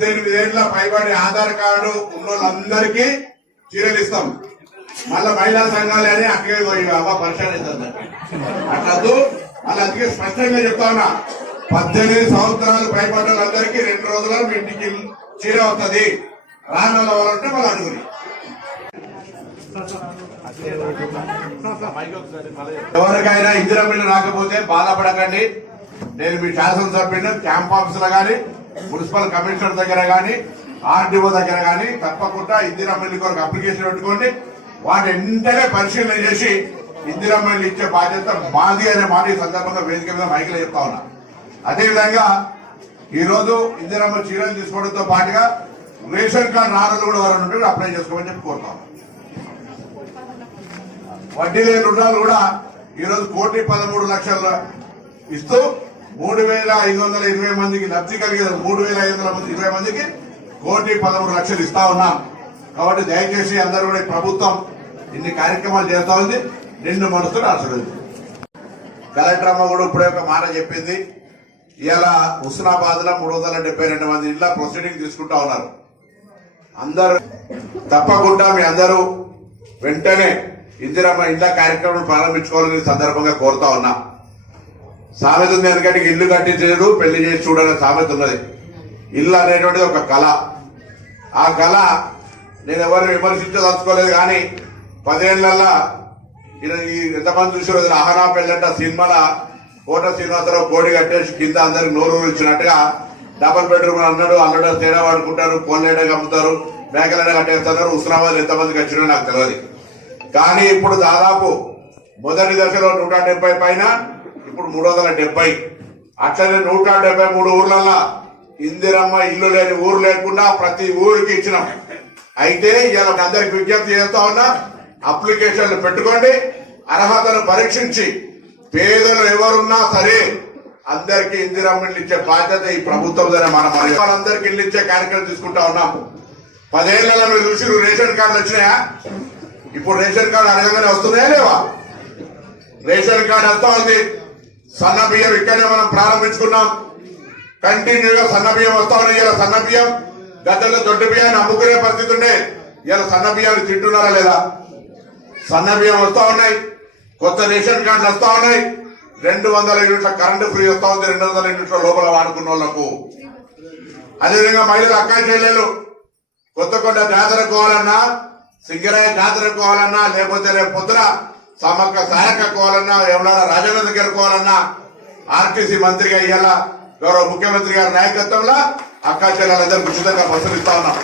18 ఏళ్ల పైబడి ఆధార్ కార్డు ఉన్న వాళ్ళందరికీ చీరలు ఇస్తాం. మళ్ళా మహిళా సంఘాలు అని అక్కడే అవ్వ పరిచయం అవుతుంది అట్లద్దు. మళ్ళీ అందుకే స్పష్టంగా చెప్తా ఉన్నా, 18 సంవత్సరాలు పైబడ్డ వాళ్ళందరికీ 2 రోజుల్లో మీ ఇంటికి చీర అవుతుంది. రానుల వాళ్ళంటే మళ్ళీ అడుగుని. ఎవరికైనా ఇందిరా బిల్లు రాకపోతే బాధపడకండి. నేను మీ శాసనసభ్యుని క్యాంప్ ఆఫీస్ లో గానీ, మున్సిపల్ కమిషనర్ దగ్గర గానీ, ఆర్డీఓ దగ్గర గానీ తప్పకుండా ఇందిరా బిల్లు కొరకు అప్లికేషన్ పెట్టుకోండి. వాటి వెంటనే పరిశీలన చేసి ఇందిరా బిల్లు ఇచ్చే బాధ్యత మాది అనే మాట ఈ సందర్భంగా వేదిక మీద మైకిలో చెప్తా ఉన్నా. అదేవిధంగా ఈ రోజు ఇందిరమ్మ చీరలు తీసుకోవడంతో పాటుగా రేషన్ కార్డు రాళ్ళు కూడా ఎవరైనా ఉంటే అప్లై చేసుకోమని చెప్పి కోరుతాం. వడ్డీ లేని రుణాలు కూడా ఈ రోజు 1,13,00,000 ఇస్తూ 3,520 మందికి లబ్ధి కలిగేది. 3,520 మందికి 1,13,00,000 ఇస్తా ఉన్నాం. కాబట్టి దయచేసి అందరూ కూడా ప్రభుత్వం ఇన్ని కార్యక్రమాలు చేస్తా ఉంది. నిండు మనసుతో ఆశీర్వదించింది. కలెక్టర్ అమ్మ కూడా ఇప్పుడే ఒక మాట చెప్పింది. ఇలా హుస్నాబాద్ లో 372 మంది ఇళ్ళ ప్రొసీడింగ్ తీసుకుంటా ఉన్నారు. అందరూ తప్పకుండా మీ అందరూ వెంటనే ఇందిరమ్మ ఇళ్ళ కార్యక్రమం ప్రారంభించుకోవాలని సందర్భంగా కోరుతా ఉన్నా. సామెత ఉంది, ఎందుకంటే ఇల్లు కట్టించలేదు పెళ్లి చేసి చూడాలనే సామెత ఉన్నది. ఇల్లు అనేటువంటిది ఒక కళ. ఆ కళ నేను ఎవరిని విమర్శించదలుచుకోలేదు. కానీ 10 ఏళ్లలో ఎంతమంది చూసారు అహనా పెళ్ళంట సినిమాల కోట శ్రీనివాసరావు కోడి కట్టేసి కింద అందరికి నోరు ఇచ్చినట్టుగా డబుల్ బెడ్రూమ్ అన్నాడు. అల్లుడ తేడా వాడుకుంటారు, కోళ్ళేడగా అమ్ముతారు, మేకలేడ కట్టేస్తున్నారు. హుస్నాబాద్ ఎంతమందికి వచ్చినా నాకు తెలియదు. కానీ ఇప్పుడు దాదాపు మొదటి దశలో 170 పైన, ఇప్పుడు 370. అట్లనే 173 ఊర్లల్లో ఇందిరమ్మ ఇల్లు లేని ఊరు లేకుండా ప్రతి ఊరికి ఇచ్చినాం. అయితే ఇలా అందరికి విజ్ఞప్తి చేస్తా ఉన్నా, అప్లికేషన్లు పెట్టుకోండి. అర్హతను పరీక్షించి పేదలు ఎవరున్నా సరే అందరికి ఇందిరమ్మ ఇల్లు ఇచ్చే బాధ్యత ఈ ప్రభుత్వం ద్వారా వాళ్ళందరికీ ఇల్లు ఇచ్చే కార్యక్రమం తీసుకుంటా ఉన్నాం. 10 ఏళ్లలో మీరు చూసి రేషన్ కార్డులు వచ్చినాయా? ఇప్పుడు రేషన్ కార్డు అడగగానే వస్తున్నాయా లేవా? రేషన్ కార్డు వస్తా ఉంది. సన్న బియ్యం ఇక్కడనే మనం ప్రారంభించుకున్నాం. కంటిన్యూగా సన్న బియ్యం వస్తా ఉన్నాయి. ఇలా సన్న బియ్యం గతంలో దొడ్డు బియ్యాన్ని అమ్ముకునే పరిస్థితి ఉండే. ఇలా సన్న బియ్యాన్ని తింటున్నారా లేదా? సన్న బియ్యం వస్తా ఉన్నాయి. కొత్త రేషన్ కార్డులు వస్తా ఉన్నాయి. 200 యూనిట్ల కరెంటు ఫ్రీ వస్తా ఉంది 200 యూనిట్ల లోపల వాడుకున్న వాళ్లకు. అదేవిధంగా మహిళలు అక్క చెల్లెలు కొత్తకొండ జాతర కోవాలన్నా, సింగరాయ జాతర కోవాలన్నా, లేకపోతే రేపు పొద్దున సమ్మక్క సారక్క కోవాలన్నా, ఎవరైనా రాజన్న దగ్గర కోవాలన్నా ఆర్టీసీ మంత్రిగా ఇవాళ గౌరవ ముఖ్యమంత్రి గారి నాయకత్వంలో అక్క చెల్లెలందరూ ఉచితంగా బస్సులు ఇస్తా ఉన్నాం.